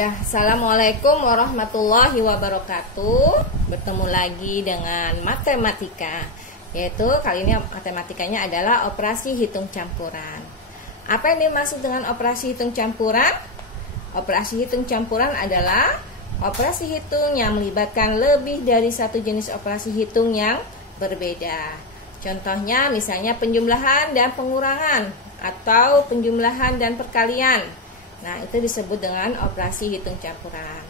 Ya, assalamualaikum warahmatullahi wabarakatuh. Bertemu lagi dengan matematika, yaitu kali ini matematikanya adalah operasi hitung campuran. Apa yang dimaksud dengan operasi hitung campuran? Operasi hitung campuran adalah operasi hitung yang melibatkan lebih dari satu jenis operasi hitung yang berbeda. Contohnya misalnya penjumlahan dan pengurangan atau penjumlahan dan perkalian. Nah, itu disebut dengan operasi hitung campuran.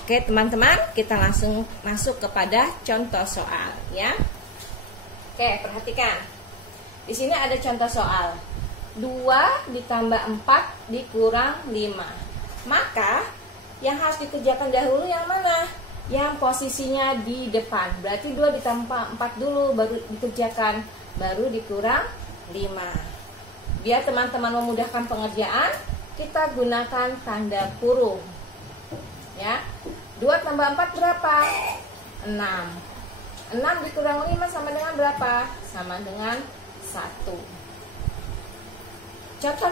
Oke, teman-teman, kita langsung masuk kepada contoh soal, ya. Oke, perhatikan. Di sini ada contoh soal. 2 ditambah 4 dikurang 5. Maka, yang harus dikerjakan dahulu yang mana? Yang posisinya di depan. Berarti 2 ditambah 4 dulu baru dikerjakan, baru dikurang 5. Biar teman-teman memudahkan pengerjaan, kita gunakan tanda kurung, ya. 2 tambah 4 berapa? 6. 6 dikurang 5 sama dengan berapa? Sama dengan 1. Contoh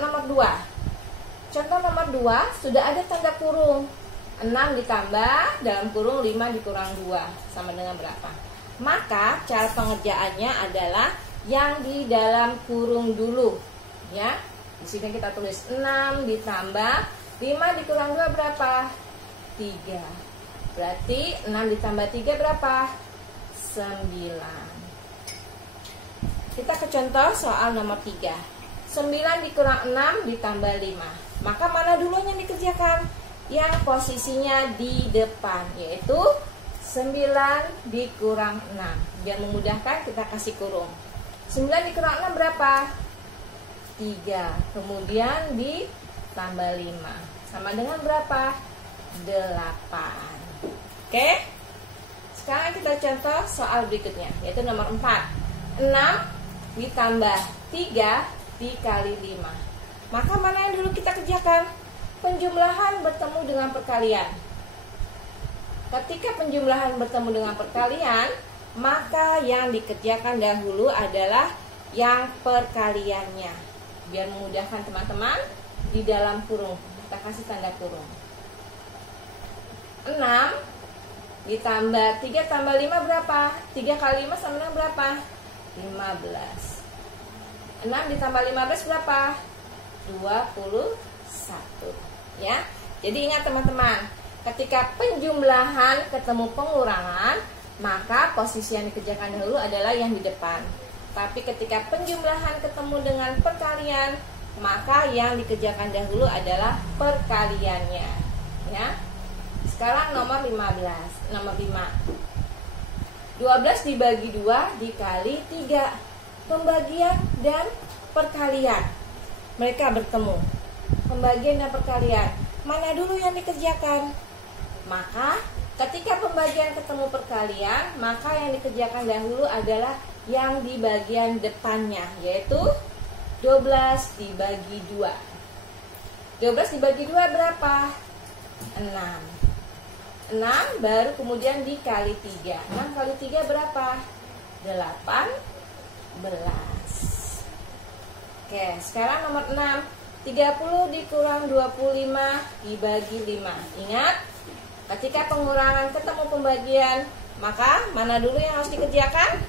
nomor 2. Contoh nomor 2 sudah ada tanda kurung. 6 ditambah dalam kurung 5 dikurang 2 sama dengan berapa? Maka cara pengerjaannya adalah yang di dalam kurung dulu, ya. Di sini kita tulis 6 ditambah 5 dikurang 2 berapa? 3. Berarti 6 ditambah 3 berapa? 9. Kita ke contoh soal nomor 3. 9 dikurang 6 ditambah 5. Maka mana dulu yang dikerjakan? Yang posisinya di depan, yaitu 9 dikurang 6. Biar memudahkan kita kasih kurung. 9 dikurang 6 berapa? 3. Kemudian ditambah 5 sama dengan berapa? 8. Oke. Sekarang kita contoh soal berikutnya, yaitu nomor 4. 6 ditambah 3 dikali 5. Maka mana yang dulu kita kerjakan? Penjumlahan bertemu dengan perkalian. Ketika penjumlahan bertemu dengan perkalian, maka yang dikerjakan dahulu adalah yang perkaliannya. Biar memudahkan teman-teman, di dalam kurung kita kasih tanda kurung. 6 ditambah 3 tambah 5 berapa? 3 kali 5 sama dengan berapa? 15. 6 ditambah 15 berapa? 21. Ya. Jadi ingat teman-teman, ketika penjumlahan ketemu pengurangan, maka posisi yang dikerjakan dahulu adalah yang di depan. Tapi ketika penjumlahan ketemu dengan perkalian, maka yang dikerjakan dahulu adalah perkaliannya, ya. Sekarang nomor 15. Nomor 5. 12 dibagi 2 dikali 3. Pembagian dan perkalian. Mereka bertemu. Pembagian dan perkalian. Mana dulu yang dikerjakan? Maka ketika pembagian ketemu perkalian, maka yang dikerjakan dahulu adalah yang di bagian depannya, yaitu 12 dibagi 2. 12 dibagi 2 berapa? 6. 6 baru kemudian dikali 3. 6 kali 3 berapa? 18. Oke, sekarang nomor 6. 30 dikurang 25 dibagi 5. Ingat, ketika pengurangan ketemu pembagian, maka mana dulu yang harus dikerjakan?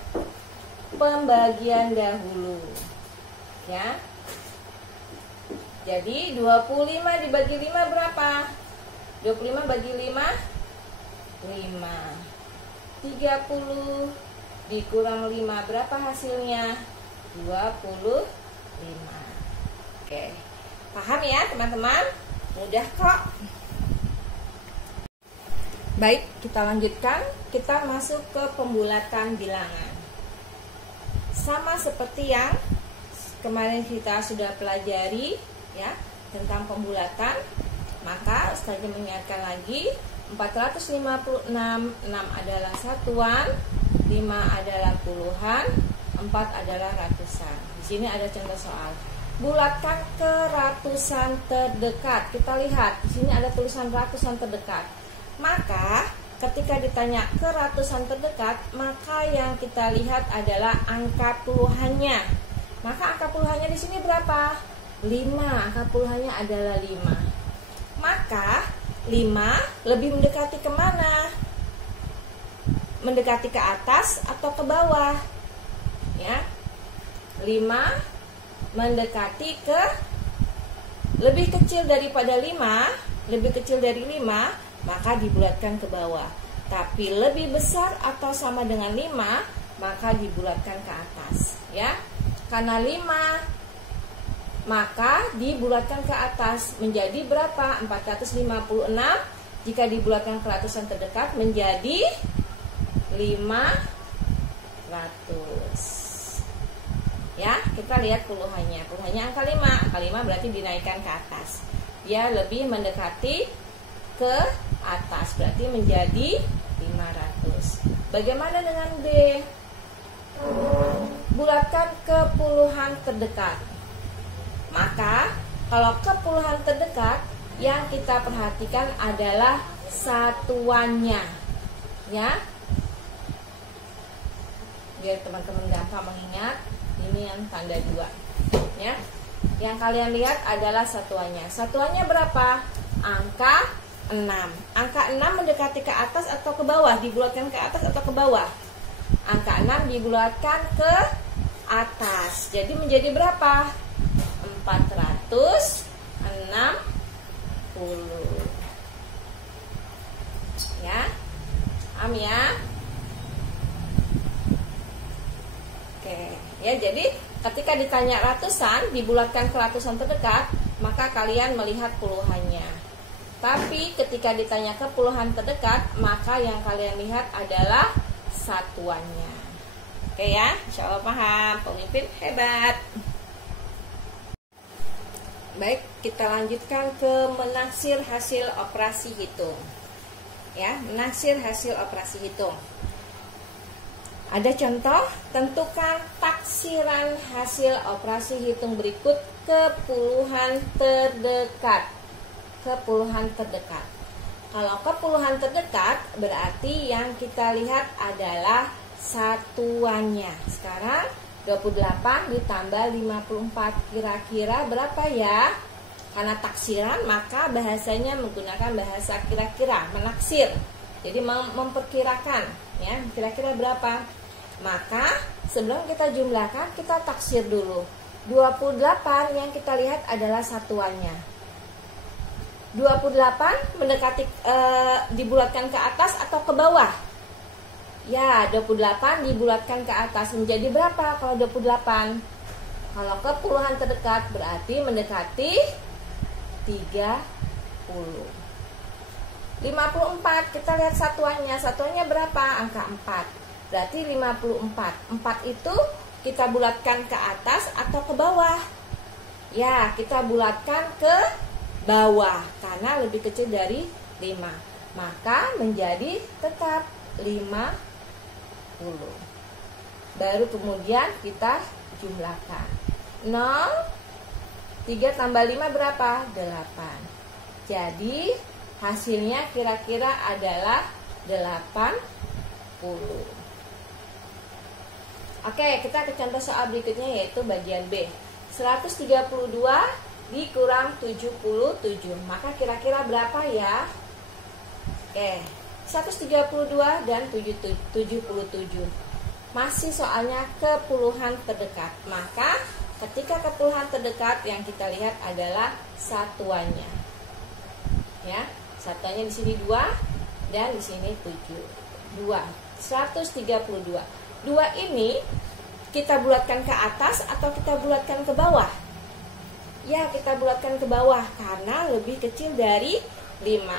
Pembagian dahulu, ya. Jadi 25 dibagi 5 berapa? 25 bagi 5 5. 30 dikurang 5 berapa hasilnya? 25. Oke. Paham ya teman-teman? Mudah kok. Baik, kita lanjutkan. Kita masuk ke pembulatan bilangan. Sama seperti yang kemarin kita sudah pelajari, ya, tentang pembulatan. Maka Ustazah mengingatkan lagi, 456, 6 adalah satuan, 5 adalah puluhan, 4 adalah ratusan. Di sini ada contoh soal. Bulatkan ke ratusan terdekat. Kita lihat, di sini ada tulisan ratusan terdekat. Maka ketika ditanya ke ratusan terdekat, maka yang kita lihat adalah angka puluhannya. Maka angka puluhannya di sini berapa? 5. Angka puluhannya adalah 5. Maka 5 lebih mendekati kemana? Mendekati ke atas atau ke bawah? Ya, 5 mendekati ke lebih kecil daripada 5, lebih kecil dari 5, maka dibulatkan ke bawah. Tapi lebih besar atau sama dengan 5, maka dibulatkan ke atas. Ya, karena 5, maka dibulatkan ke atas menjadi berapa? 456. Jika dibulatkan ke ratusan terdekat menjadi 500. Ya, kita lihat puluhannya. Puluhannya angka 5. Angka 5 berarti dinaikkan ke atas. Dia lebih mendekati ke atas, berarti menjadi 500. Bagaimana dengan B? Bulatkan ke puluhan terdekat. Maka kalau ke puluhan terdekat, yang kita perhatikan adalah satuannya. Ya, biar teman-teman gampang mengingat, ini yang tanda 2. Ya, yang kalian lihat adalah satuannya. Satuannya berapa? Angka 6. Angka 6 mendekati ke atas atau ke bawah? Dibulatkan ke atas atau ke bawah? Angka 6 dibulatkan ke atas. Jadi menjadi berapa? 460. Ya, paham ya? Oke, ya, jadi ketika ditanya ratusan, dibulatkan ke ratusan terdekat, maka kalian melihat puluhannya. Tapi ketika ditanya ke puluhan terdekat, maka yang kalian lihat adalah satuannya. Oke ya, insya Allah paham. Pemimpin hebat. Baik, kita lanjutkan ke menaksir hasil operasi hitung. Ya, menaksir hasil operasi hitung. Ada contoh, tentukan taksiran hasil operasi hitung berikut ke puluhan terdekat. Ke puluhan terdekat. Kalau ke puluhan terdekat, berarti yang kita lihat adalah satuannya. Sekarang 28 ditambah 54, kira-kira berapa ya? Karena taksiran, maka bahasanya menggunakan bahasa kira-kira, menaksir. Jadi memperkirakan, ya, kira-kira berapa? Maka sebelum kita jumlahkan, kita taksir dulu. 28 yang kita lihat adalah satuannya. 28 mendekati dibulatkan ke atas atau ke bawah? Ya, 28 dibulatkan ke atas menjadi berapa kalau 28? Kalau ke puluhan terdekat berarti mendekati 30. 54, kita lihat satuannya. Satuannya berapa? Angka 4. Berarti 54. 4 itu kita bulatkan ke atas atau ke bawah? Ya, kita bulatkan ke bawah karena lebih kecil dari 5. Maka menjadi tetap 50. Baru kemudian kita jumlahkan. 0, 3 tambah 5 berapa? 8. Jadi hasilnya kira-kira adalah 80. Oke, kita ke contoh soal berikutnya, yaitu bagian B. 132 dikurang 77. Maka kira-kira berapa ya? Oke, 132 dan 77. Masih soalnya ke puluhan terdekat. Maka ketika ke puluhan terdekat yang kita lihat adalah satuannya. Ya, satuannya di sini 2 dan di sini 7. 2. 132. 2 ini kita bulatkan ke atas atau kita bulatkan ke bawah? Ya, kita bulatkan ke bawah karena lebih kecil dari 5.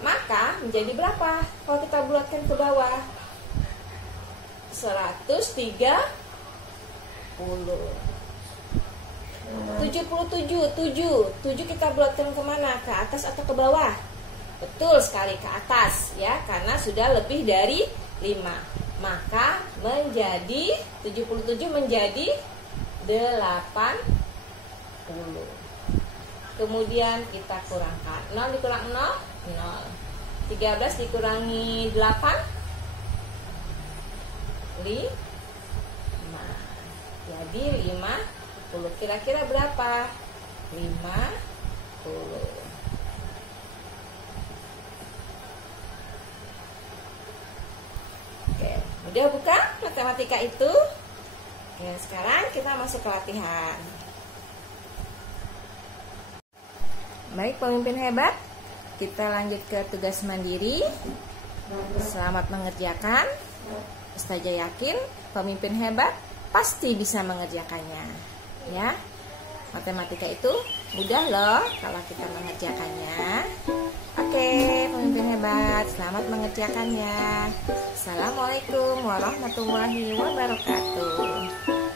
Maka menjadi berapa kalau kita bulatkan ke bawah? 130. 7 kita bulatkan kemana? Ke atas atau ke bawah? Betul sekali, ke atas ya, karena sudah lebih dari 5. Maka menjadi 77 menjadi 80. Kemudian kita kurangkan. 0 dikurang 0, 0. 13 dikurangi 8, 5. Jadi 50. Kira-kira berapa? 50. Mudah bukan matematika itu? Oke, sekarang kita masuk ke latihan. Baik pemimpin hebat, kita lanjut ke tugas mandiri. Selamat mengerjakan. Ustazah yakin pemimpin hebat pasti bisa mengerjakannya. Ya, matematika itu mudah loh kalau kita mengerjakannya. Oke, pemimpin hebat, selamat mengerjakannya. Assalamualaikum warahmatullahi wabarakatuh.